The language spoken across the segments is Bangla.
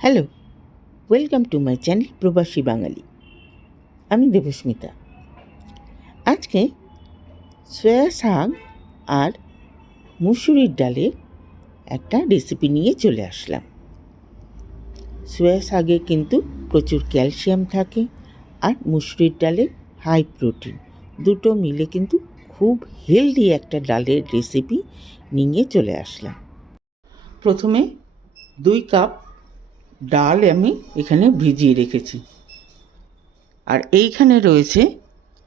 Hello, welcome to my channel প্রবাসী বাঙালি। আমি দেবস্মিতা। আজকে সয়া শাক আর মুসুরির ডালের একটা রেসিপি নিয়ে চলে আসলাম। সয়া শাকে কিন্তু প্রচুর ক্যালসিয়াম থাকে আর মুসুরির ডালে হাই প্রোটিন, দুটো মিলে কিন্তু খুব হেলদি একটা ডালের রেসিপি নিয়ে চলে আসলাম। প্রথমে 2 কাপ ডাল আমি এখানে ভিজিয়ে রেখেছি, আর এইখানে রয়েছে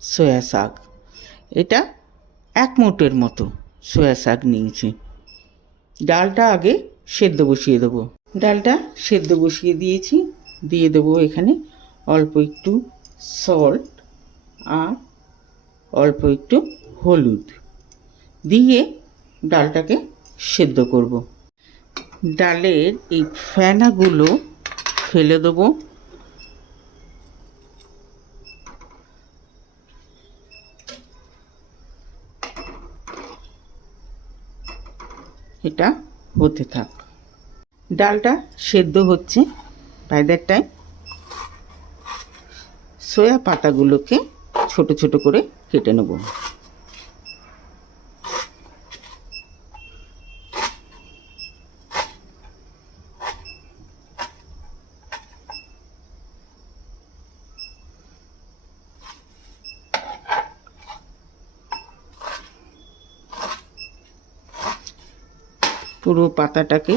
সয়া শাক। এটা 1 মুঠের মতো সয়া শাক নিয়েছি। ডালটা আগে সেদ্ধ বসিয়ে দেবো। ডালটা সেদ্ধ বসিয়ে দিয়েছি। দিয়ে দেবো এখানে অল্প একটু সল্ট আর অল্প একটু হলুদ দিয়ে ডালটাকে সেদ্ধ করব। ডালের এই ফেনাগুলো ফেলে দেবো। এটা হতে থাক। ডালটা সেদ্ধ হচ্ছে, বাই দ্যাট টাইম সয়া পাতাগুলোকে ছোট ছোট করে কেটে নেব। পুরো পাতাটাকে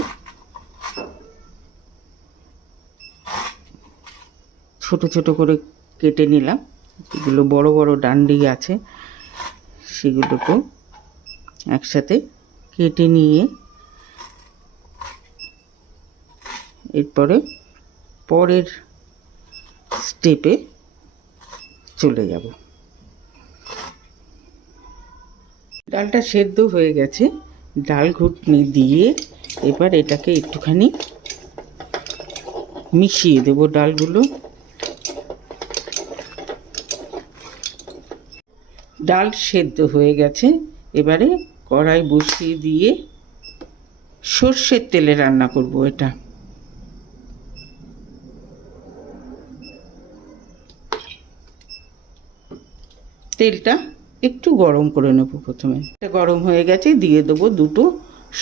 ছোট ছোট করে কেটে নিলাম। যেগুলো বড় বড় ডান্ডি আছে সেগুলোকে একসাথে কেটে নিয়ে এরপরে পরের স্টেপে চলে যাব। ডালটা সেদ্ধ হয়ে গেছে। ডাল ঘুটনি দিয়ে এবার এটাকে একটুখানি মিশিয়ে দেব ডালগুলো। ডাল সেদ্ধ হয়ে গেছে। এবারে কড়াই বসিয়ে দিয়ে সর্ষের তেলে রান্না করব। এটা তেলটা একটু গরম করে নেব। প্রথমে এটা গরম হয়ে গেছে, দিয়ে দেবো 2টো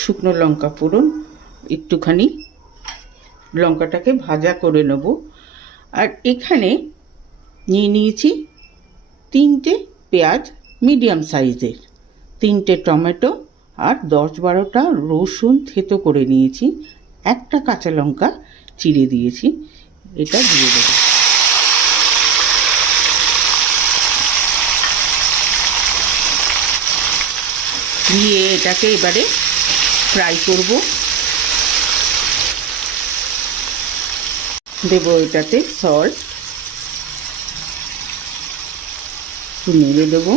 শুকনো লঙ্কা ফোড়ন। একটুখানি লঙ্কাটাকে ভাজা করে নেব। আর এখানে নিয়ে নিয়েছি 3টে পেঁয়াজ মিডিয়াম সাইজের, 3টে টমেটো আর 10-12টা রসুন থেতো করে নিয়েছি। একটা কাঁচা লঙ্কা চিড়ে দিয়েছি। এটা দিয়ে দেবো। দিয়ে এটাকে এবারে ফ্রাই করব। দেব এটাতে সল্ট, একটু নেড়ে দেবো।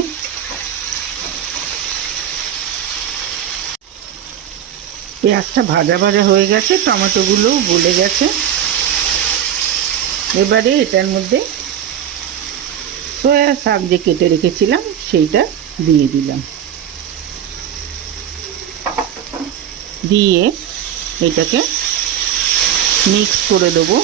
পেঁয়াজটা ভাজা ভাজা হয়ে গেছে, টমেটোগুলোও গলে গেছে। এবারে এটার মধ্যে সয়া শাক যে কেটে রেখেছিলাম সেইটা দিয়ে দিলাম। দিয়ে এটাকে মিক্স করে দেবো।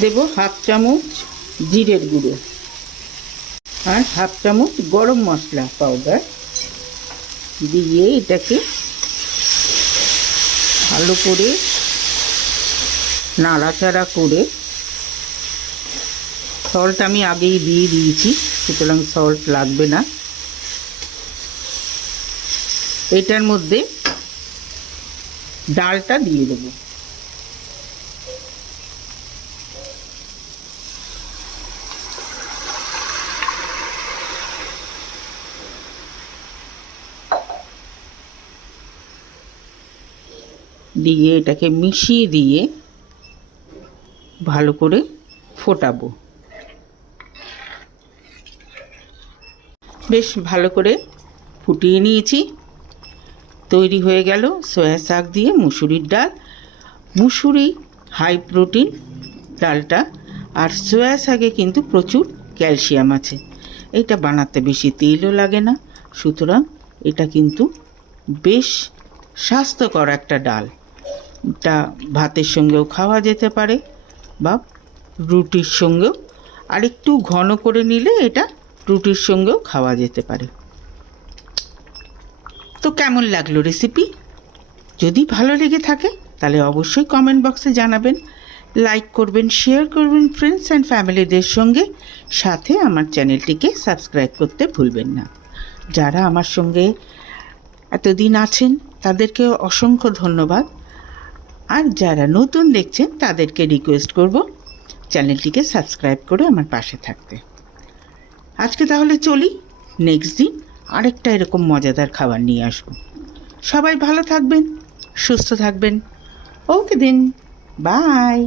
দেব 1/2 চামচ জিরের গুঁড়ো আর 1/2 চামচ গরম মশলা পাউডার দিয়ে এটাকে ভালো করে নাড়াচাড়া করে, সল্ট আমি আগেই দিয়ে দিয়েছি সুতরাং সল্ট লাগবে না। এটার মধ্যে ডালটা দিয়ে দেবো। দিয়ে এটাকে মিশিয়ে দিয়ে ভালো করে ফোটাবো। বেশ ভালো করে ফুটিয়ে নিয়েছি। তৈরি হয়ে গেল সয়া শাক দিয়ে মুসুরির ডাল। মুসুরি হাই প্রোটিন ডালটা, আর সয়া শাকে কিন্তু প্রচুর ক্যালসিয়াম আছে। এটা বানাতে বেশি তেলও লাগে না, সুতরাং এটা কিন্তু বেশ স্বাস্থ্যকর একটা ডাল। এটা ভাতের সঙ্গেও খাওয়া যেতে পারে বা রুটির সঙ্গেও, আর একটু ঘন করে নিলে এটা রুটির সঙ্গেও খাওয়া যেতে পারে। তো কেমন লাগলো রেসিপি? যদি ভালো লেগে থাকে তাহলে অবশ্যই কমেন্ট বক্সে জানাবেন, লাইক করবেন, শেয়ার করবেন ফ্রেন্ডস অ্যান্ড ফ্যামিলিদের সঙ্গে, সাথে আমার চ্যানেলটিকে সাবস্ক্রাইব করতে ভুলবেন না। যারা আমার সঙ্গে এতদিন আছেন তাদেরকে অসংখ্য ধন্যবাদ, আর যারা নতুন দেখছেন তাদেরকে রিকোয়েস্ট করব চ্যানেলটিকে সাবস্ক্রাইব করে আমার পাশে থাকতে। আজকে তাহলে চলি, নেক্সট দিন আরেকটা এরকম মজাদার খাবার নিয়ে আসবো। সবাই ভালো থাকবেন, সুস্থ থাকবেন। ওকে দিন, বাই।